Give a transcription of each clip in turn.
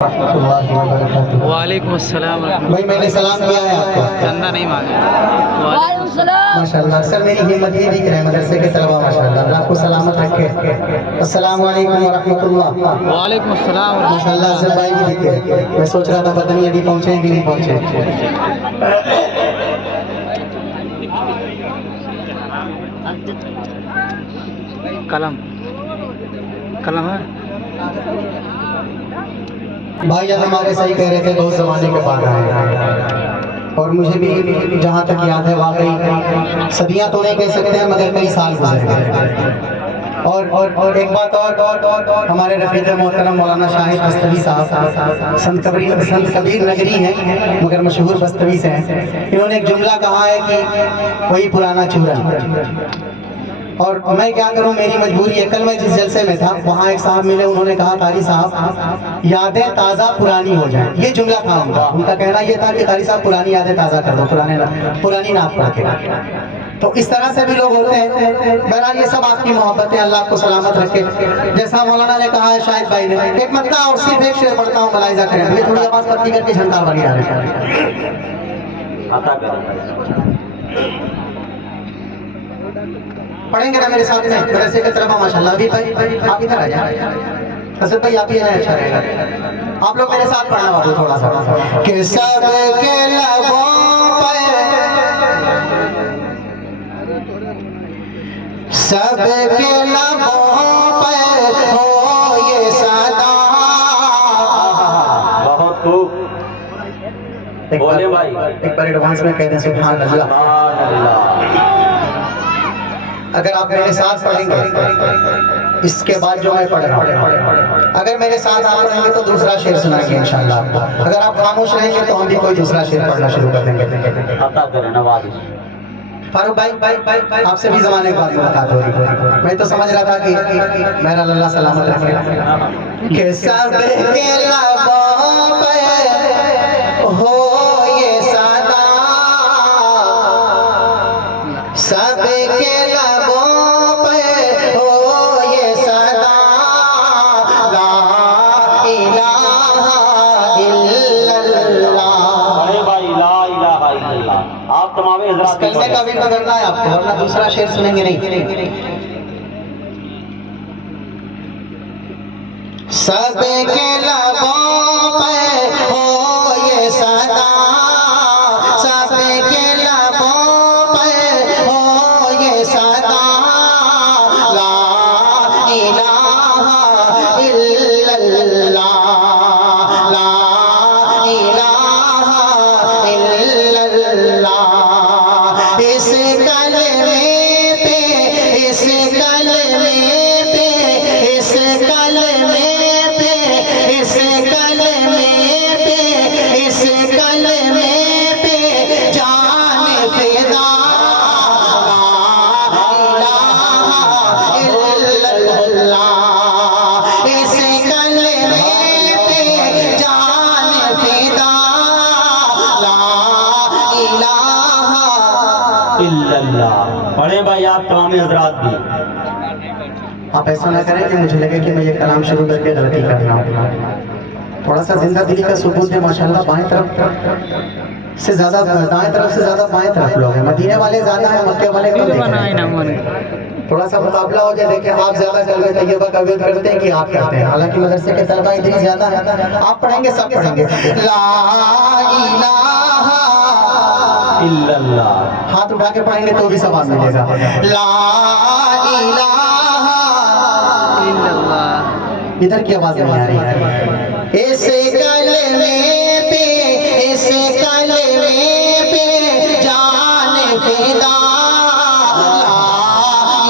वालेकुम अस्सलाम। भाई मैंने सलाम किया है आपको, चंदा नहीं मांगा। माशाल्लाह। सर मेरी हिम्मत ये दिख रहा है मदरसे के तलबा, माशाल्लाह अल्लाह आपको सलामत रखे। अस्सलाम वालेकुम व रहमतुल्लाह। वालेकुम अस्सलाम। माशाल्लाह सर भाई भी दिखे। मैं सोच रहा था पता नहीं अभी पहुंचे कि नहीं पहुंचे। कलम कलम है भाई जब हमारे सही कह रहे थे बहुत ज़माने के बाद आए, और मुझे भी जहाँ तक याद है वाकई सदियाँ तो नहीं कह सकते हैं मगर कई साल गुजर गए। और एक बात और हमारे रफीक मोहतरम मौलाना शाहिद बस्तवी साहब संत कबीर नगरी हैं मगर मशहूर बस्तवी से हैं। इन्होंने एक जुमला कहा है कि वही पुराना चूरन। और मैं क्या करूं, मेरी मजबूरी है। कल मैं जिस जलसे में था वहाँ एक साहब मिले, उन्होंने कहा कारी साहब यादें ताज़ा पुरानी हो जाएं। ये जुमला था उनका कहना ये था कि कारी साहब पुरानी यादें ताज़ा कर दो, पुरानी नात पढ़ के। तो इस तरह से भी लोग होते हैं। बहरहाल ये सब आपकी मोहब्बत है, अल्लाह आपको सलामत रखे। जैसा मौलाना ने कहा है शाहिद भाई ने, एक मत्ता और सिर्फ एक शेर पढ़ता हूँ, मलाइजा करें। ये थोड़ी आवाज़ पत्ती करके झंकार वाली आ रही है। पढ़ेंगे ना मेरे साथ में मदरसे की तरफ माशाल्लाह। अभी भाई आप इधर आ जाए, असद भाई आप ही आए, अच्छा रहेगा। आप लोग मेरे साथ पढ़ना बाबू थोड़ा सा कि सब के लबों पे, सब के लबों पे हो ये सदा। बहुत खूब बोले भाई, एक बार एडवांस में कह दें सुभान अल्लाह। अगर आप मेरे साथ पढ़ेंगे इसके बाद जो मैं पढ़ रहा हूँ, अगर मेरे साथ आप पढ़ेंगे तो दूसरा शेर सुनाएंगे इंशाल्लाह। अगर आप खामोश रहेंगे तो हम भी कोई दूसरा शेर पढ़ना शुरू कर देंगे। फारूक भाई आपसे भी जमाने के बाद मुलाकात हो रही है। मैं तो समझ रहा था कि मेरा अल्लाह सलामत रखे कि सब के लबों पे हो ये सदा, सब के लबों पे हो ये सदा, ला इलाहा इल्लल्लाह। अरे भाई ला इलाहा इल्लल्लाह। आप तमाम हज़रात कलमे का भी तो करना है आपको, वरना दूसरा शेर सुनेंगे नहीं। सब के लबों पे हो ये सदा, सब के लबों पे हो ये सदा, ला इलाहा इल्लल्लाह, ला इलाहा इल्लल्लाह। इस कलमे पे, इस कलमे पे, इस कलमे पे, इस कलमे पे, इस कलमे पे जान फिदा, ला इलाहा इल्लल्लाह। इस कलमे पे जान फिदा, ला इलाहा इल्लल्लाह। पढ़े भाई आप तमाम हज़रात भी। आप ऐसा ना करें कि मुझे लगे कि मैं ये कलाम शुरू करके गलती कर रहा हूँ। थोड़ा सा जिंदा दिली का सुकून है माशाल्लाह। बाएं तरफ से ज्यादा, दाएं तरफ से ज्यादा बाएं तरफ लोग हैं। मदीने वाले ज्यादा हैं, मक्के वाले कम हैं। थोड़ा सा मुकाबला हो जाए। देखिए आप ज्यादा कलमे तैयबा का विर्द करते हैं कि आप करते हैं? हालांकि मदरसे के तलबा इतनी ज्यादा है। आप पढ़ेंगे, सब पढ़ेंगे ला इलाहा इल्लल्लाह। हाथ उठा के पढ़ेंगे तो भी सवाब मिलेगा। ला इलाहा इल्लल्लाह। इधर की आवाज नहीं आ रही। इस कलमे पे, इस कलमे पे जान फिदा, ला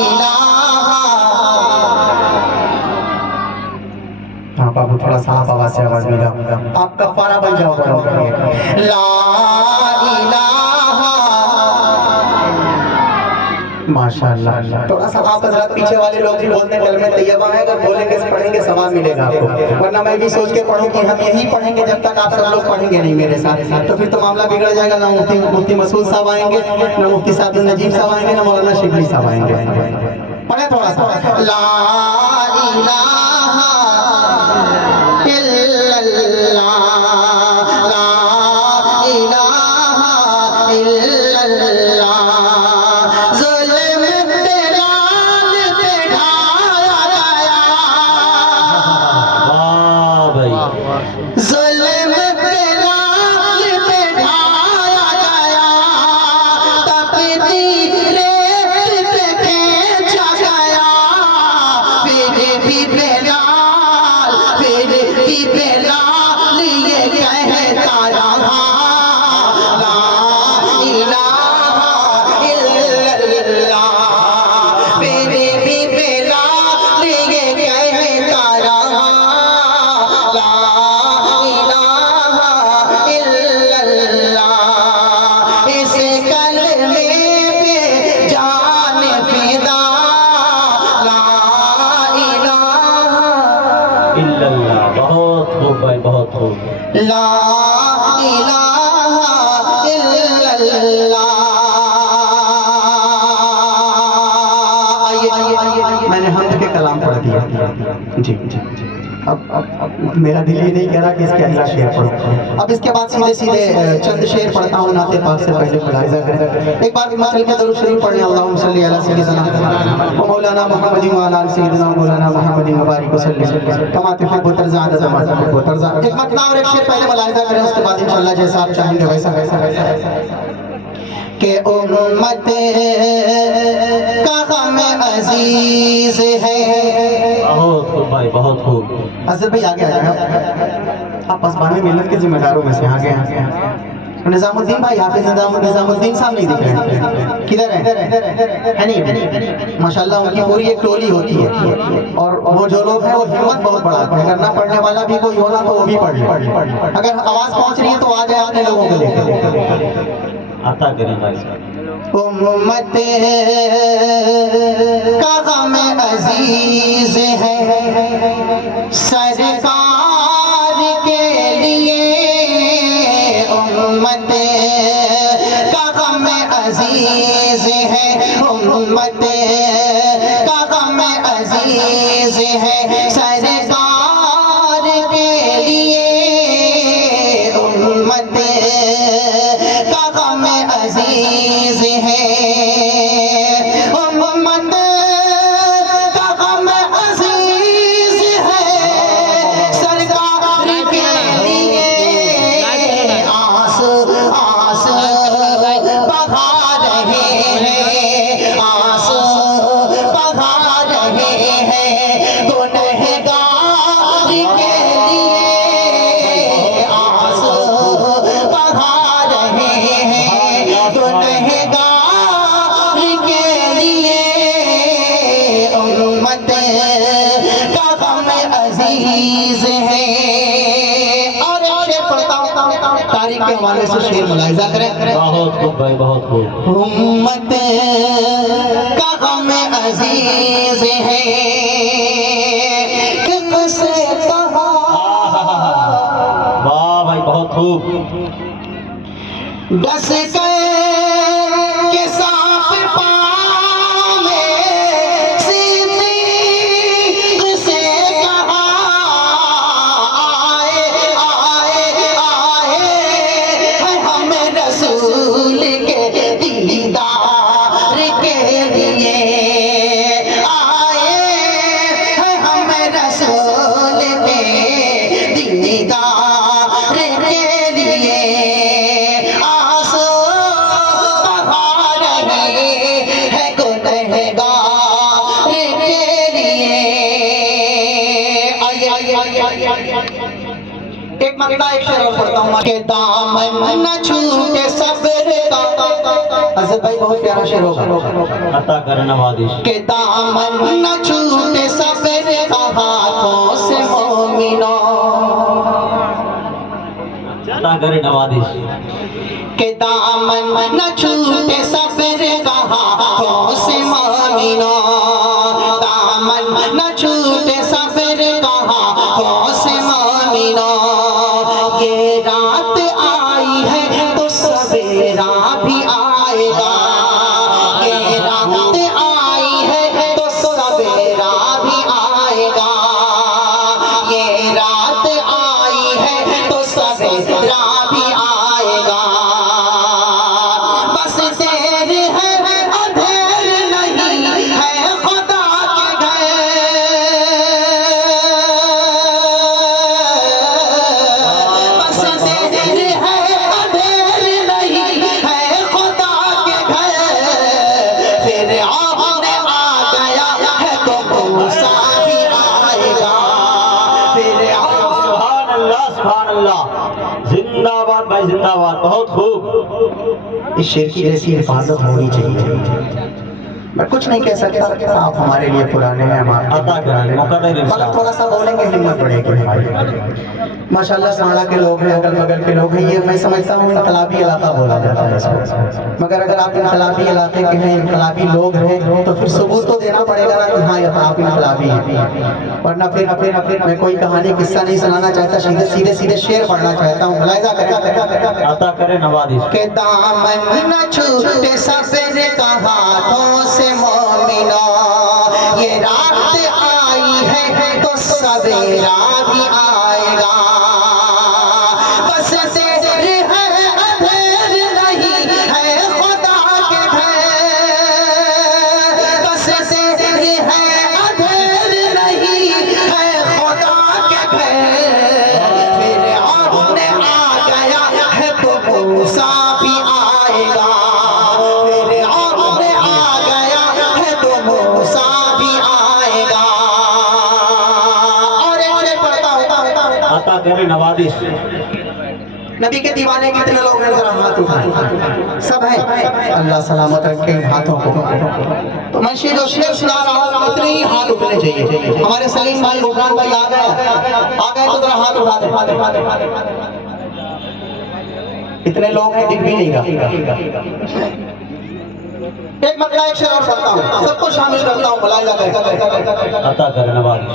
इलाहा। हाँ बाबू थोड़ा साफ आवाज से आवाज मिला। आप कफारा बन जाओ ला इलाहा। माशाल्लाह। थोड़ा सा आप हज़रात पीछे वाले लोग भी बोलते हैं कलमे तैयबा है, अगर बोलेंगे पढ़ेंगे सवाब मिलेगा आपको। वरना मैं भी सोच के पढ़ूं कि हम यही पढ़ेंगे जब तक आप सब लोग पढ़ेंगे नहीं मेरे साथ, तो फिर तो मामला बिगड़ जाएगा। ना मुफ्ती मसूद साहब आएंगे, ना मुफ्ती साहब नजीब साहब आएंगे, ना मौलाना शिबली साहब आएंगे। पढ़े थोड़ा सा ला इलाहा इल्लल्लाह। जुल्म पे लाल पे ढाया गया, तकदीरे पे खींचा गया, फिर भी बेलाल, फिर भी बेलाल ये कहता रहा, ला इलाहा इल्लल्लाह, फिर भी बेलाल ये कहता रहा, ला इलाहा इल्लल्लाह, इस कलमे पे जान फिदा, ला इलाहा इल्लल्लाह। बहुत खूब भाई, बहुत खूब। ला इलाहा इल्लल्लाह। आइए, मैंने हम्द के कलाम पढ़ दिया। जी जी जी। अब मेरा दिल ये नहीं कह रहा कि इसके अगला शेर पढ़ो। अब इसके बाद सीधे सीधे चंद शेर पढ़ता हूँ नाते पाक से पहले मुलाहिजा करें। एक बार चल के दरूद शरीफ पढ़ने, अल्लाहुम्मा सल्ली अला सय्यिदिना व मौलाना मुहम्मदिन व अला आलि सय्यिदिना व मौलाना मुहम्मदिन मुबारक वसल्लम कमा तुहिब्बु तर्ज़ा अदद मा तुहिब्बु तर्ज़ा। एक मतलब और एक शेर पहले मुलाहिजा करें, उसके बाद इंशाअल्लाह जैसा आप चाहेंगे वैसा के उम्मत का गम अजीज है। बहुत खूब भाई, बहुत खूब। असद भाई आगे आ जाएगा, आप पसबाने मिलत के जिम्मेदारों में से आगे निजामुद्दीन भाई, यहाँ पे निजामुद्दीन साहब नहीं दिख रहे, किधर है नहीं? माशाल्लाह उनकी पूरी एक टोली होती है, और वो जो लोग हैं वो हिम्मत बहुत बढ़ाते हैं। अगर ना पढ़ने वाला भी कोई होना तो वो भी पढ़ ले, अगर आवाज पहुंच रही है तो आ जाए अपने लोगों को लेकर। आता करें भाई साहब। उम्मत का गम अजीज है सरकार के लिए, उम्मत का गम अजीज है, उम्मत का गम अजीज है सरकार के लिए, उम्मत का गम अजीज है, उम्मत का गम अजीज है सरकार के लिए, आस आस बहा रहे हैं, आस बहा रहे हैं गुनहगार के लिए, आस बहा रहे हैं गुनहगार के लिए, उम्मत का गम अजीज है। और एक शेर पढ़ता हूँ, तारीख के हवाले से शेर मुलाहिजा करें। बहुत खूब भाई, बहुत खूब। उम्मत का गम अजीज है, किससे कहा, वाह भाई, बहुत खूब। डस गए के सांप पाँव में, सिद्दीक़ से कहा, आए आए आए हैं हम रसूल के दीदार के लिए, आए हैं हम रसूल के दीदार के लिए, आंसू बहा रहे हैं गुनहगार के लिए। एक मगना एक शेर और पढ़ता हूँ के दामन न छूटे सब्र का। असद भाई बहुत प्यारा शेर होगा। अता करें नवाजिश। के दामन न छूटे सब्र का हाथों से मोमिनों, अता करें नवाजिश। के दामन न छूटे सब्र का हाथों से मोमिनों, दामन न छूटे सब्र का हाथों से मोमिनों, ये रात आई है तो सवेरा भी आएगा, ये रात आई है तो सवेरा भी आएगा, ये रात आई है तो सवेरा भी आएगा, बस देर है अंधेर नहीं है खुदा के घर, सुभान अल्लाह, जिंदाबाद भाई जिंदाबाद, बहुत खूब। इस शेर की जैसी हिफाजत होनी चाहिए। मैं कुछ नहीं कह सकता, आप हमारे लिए पुराने हैं, अता करें, मुकर्रर इंशाअल्लाह। मगर थोड़ा सा बोलेंगे हिम्मत बढ़ेगी हमारी। माशाल्लाह साड़ा के लोग हैं, अगल बगल के लोग हैं, ये मैं समझता हूँ इनकलाबी इलाका बोला जाता है इसको। मगर अगर आप इनकलाबी इलाके के हैं, इनकलाबी लोग हैं, तो फिर सबूत तो देना पड़ेगा ना कि हाँ ये आप इनकलाबी हैं। वरना फिर मैं कोई कहानी किस्सा नहीं सुनाना चाहता, सीधे शेर पढ़ना चाहता हूँ। मुलाहिजा करें, अता करें नवाजिश। के दामन न छूटे सफर का हाथों से मोमिना, ये रात आई है तो सवेरा भी आएगा। बस तेरे है अधेर नहीं है खुदा के घर, बस तेरे है अधेर नहीं है खुदा के घर। फिर आपने आ गया है तो मूसा भी आएगा, फिर आपने आ गया है तो मूसा भी आएगा। और पढ़ता हूँ, अता करें नवाजिश। नबी के दीवाने कितने लोग हैं, जरा हाथ उठाएं। सब हैं, अल्लाह सलामत रखे इन हाथों को। तो मैं शेर सुना रहा हूँ, इतने ही हाथ उठने चाहिए। हमारे सलीम भाई बुखान भाई आ गए तो जरा हाथ उठा दे। इतने लोग हैं, दिख भी नहीं रहा। एक मतला एक शेर और करता हूँ, सबको शामिल करता हूँ। मुलाहिजा करें, अता करें नवाजिश।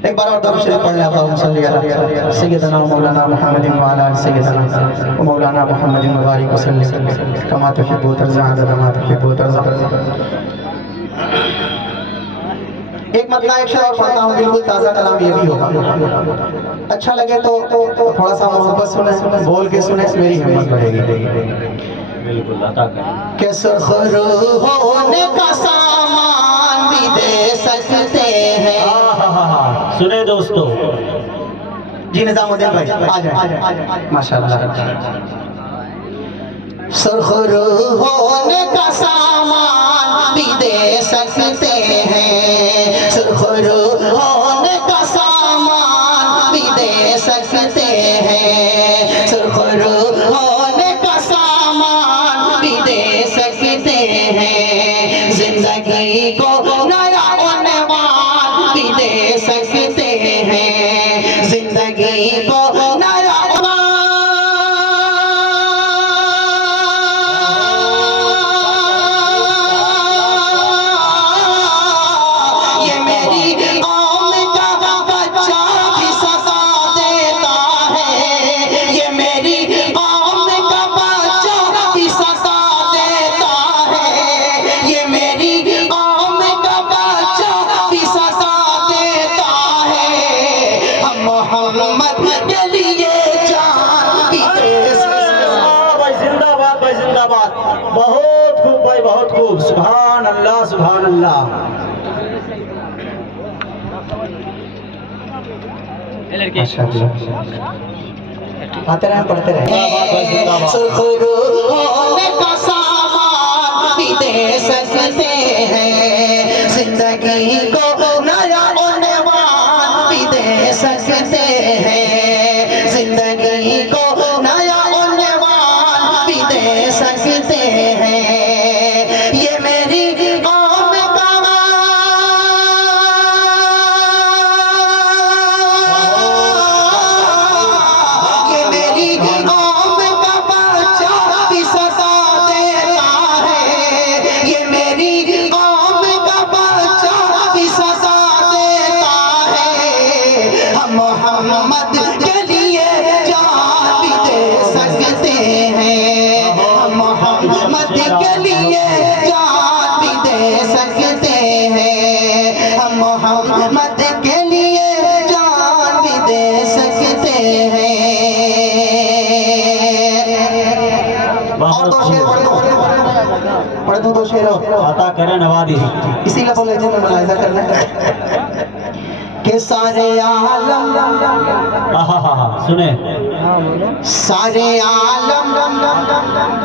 एक बार और दरूद शरीफ पढ़ लेता हूँ। सैयदना मौलाना मुहम्मद व अला सैयदना मौलाना मुहम्मद मुबारक वसल्लम कमा तुहिब्बु तरज़ा कमा तुहिब्बु तरज़ा। एक मतला एक शेर और पढ़ता हूँ, बिल्कुल ताज़ा कलाम ये भी होगा। अच्छा लगे तो थोड़ा सा मोहब्बत सुने, बोल के सुने, मेरी हिम्मत बढ़ेगी। बिल्कुल अता करें। के सुरखरू होने का सामान भी दे सकते हैं। सुने दोस्तों, जी निजामुद्दीन भाई आ जाए, माशाल्लाह। सुरखरू होने का सामान भी दे सकते हैं, सुरखरू होने का सामान भी दे सकते हैं, सुरखरू होने का सामान भी दे सकते हैं। जिंदगी को नया उन्वान भी दे सकते हैं, जिंदगी को नया ये मेरी कौम का बच्चा भी सजा देता है, ये मेरी कौम का बच्चा भी सजा देता है, ये मेरी कौम का बच्चा भी सजा देता है। हम मोहम्मद के लिए जान भी दे सकते हैं। भाई जिंदाबाद, भाई जिंदाबाद, बहुत खूब भाई, बहुत खूब। सुभान अल्लाह, सुभान अल्लाह। आते रहे, पढ़ते रहे। सुरखरू होने का सामान भी दे सकते हैं, जिंदगी को नया उन्वान भी दे सकते हैं, जिंदगी को नया उन्वान भी दे सकते हैं। ये मेरी कौम का कौम का बच्चा भी सजा देता है, ये मेरी कौम का बच्चा भी सजा देता है। हम मोहम्मद के लिए जान भी दे सकते हैं, हम मोहम्मद के लिए जान भी दे सकते हैं, हम मोहम्मद के लिए जान भी दे सकते हैं। और दो शेर पढ़ दूं, दो शेर अता करें नवाजिश। इसी लफ्ज़ में मुलाहिजा करना है कि सारे आलम सुने, सारे आलम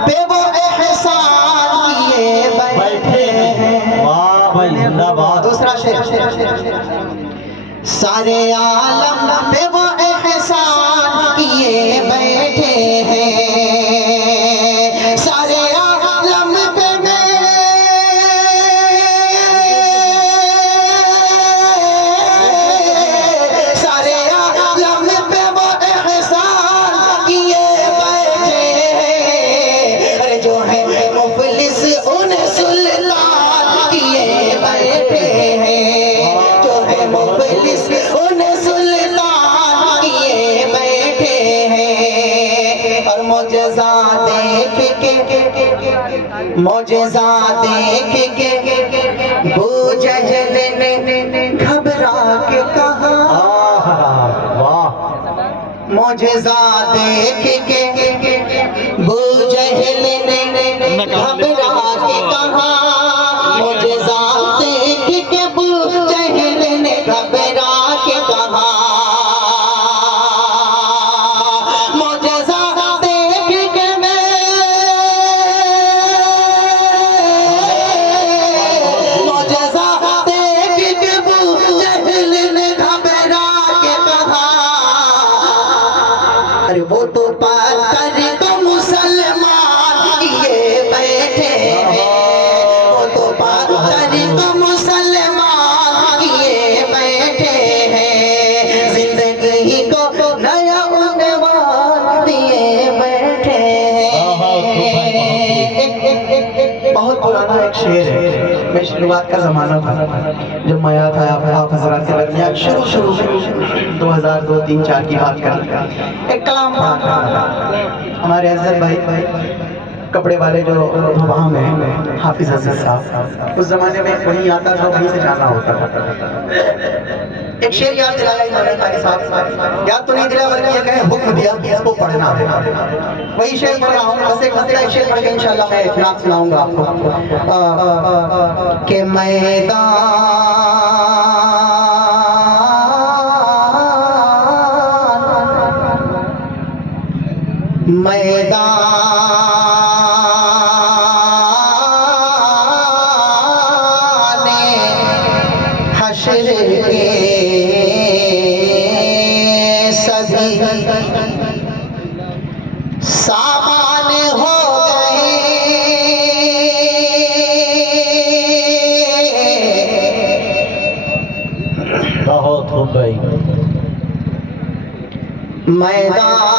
पे वो एहसान किए बैठे हैं। वाह भाई जिंदाबाद। दूसरा शेर सारे आलम पे वो एहसान किए बैठे हैं, सारे आलम पे सारे आलम पे वो एहसान किए बैठे हैं। अरे जो है मुफलिस उन्हें सुल्तान किए बैठे हैं, जो है मुफलिस उन्हें सुल्तान किए बैठे हैं। और मुजज़ा देख के मुजज़ा देख के वो जहल ने घबरा के कहा, वाह मुजज़ा देख के वो जहल ने घबरा के कहा, मुजज़ा देख के वो जहल ने घबरा के कहा, मुजज़ा देख के मुजज़ा देख के वो जहल ने घबरा के कहा, अरे वो तो पत्थर को मुसलमान किए बैठे हैं, वो तो पत्थर को मुसलमान किए बैठे हैं, जिंदगी को नया उन्वान दिए बैठे हैं। बहुत पुराना एक शेर है, मैं शुरुआत का जमाना था जब मैं आया था आप हजरात के दरमियान, शुरू 2002-3-4 की बात कर, एक कलाम था हमारे अजहर भाई कपड़े वाले जो वहाँ में हाफिज अजहर साहब, उस जमाने में वहीं आता था, वहीं से जाना होता था। एक शेर याद दिलाया इन्होंने कारी साहब, याद तो नहीं दिलाया बल्कि ये कहे हुक्म दिया कि इसको पढ़ना है। वही शेर पढ़ रहा हूँ, बस एक हफ्ता एक शेर पढ़ के इंशाल्लाह मैं एक नात सुनाऊंगा आपको कि मैदान हश्र के सभी सामान हो गए, बहुत खूब भाई। मैदान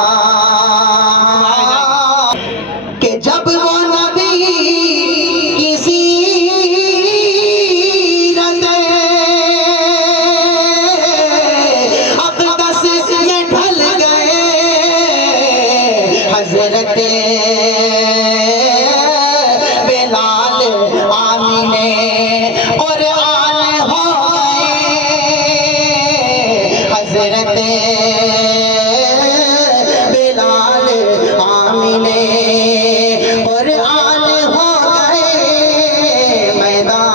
के जब वो नबी की सीरत अक़दस ये ढल गए, हज़रत बिलाल आमीने क़ुरआन हो गए, हज़रत बिलाल आमीने क़ुरआन हो गए, मैदान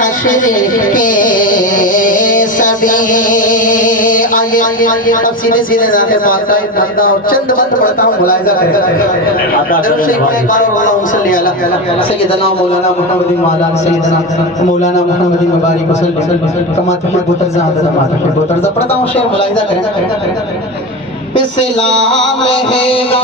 हश्र के सभी। अब सीधे सीधे जाते पाता है बंदा और चंद बंद पढ़ता हूँ, मुलाहिज़ा करें। सैयदना मौलाना मुहम्मद मौलाना सैयदना मौलाना मुहम्मद मुबारक वसल्लम कमा तुहिब्बु तर्ज़ा पढ़ता हूँ शेर, मुलाहिज़ा करें। इस्लाम रहेगा।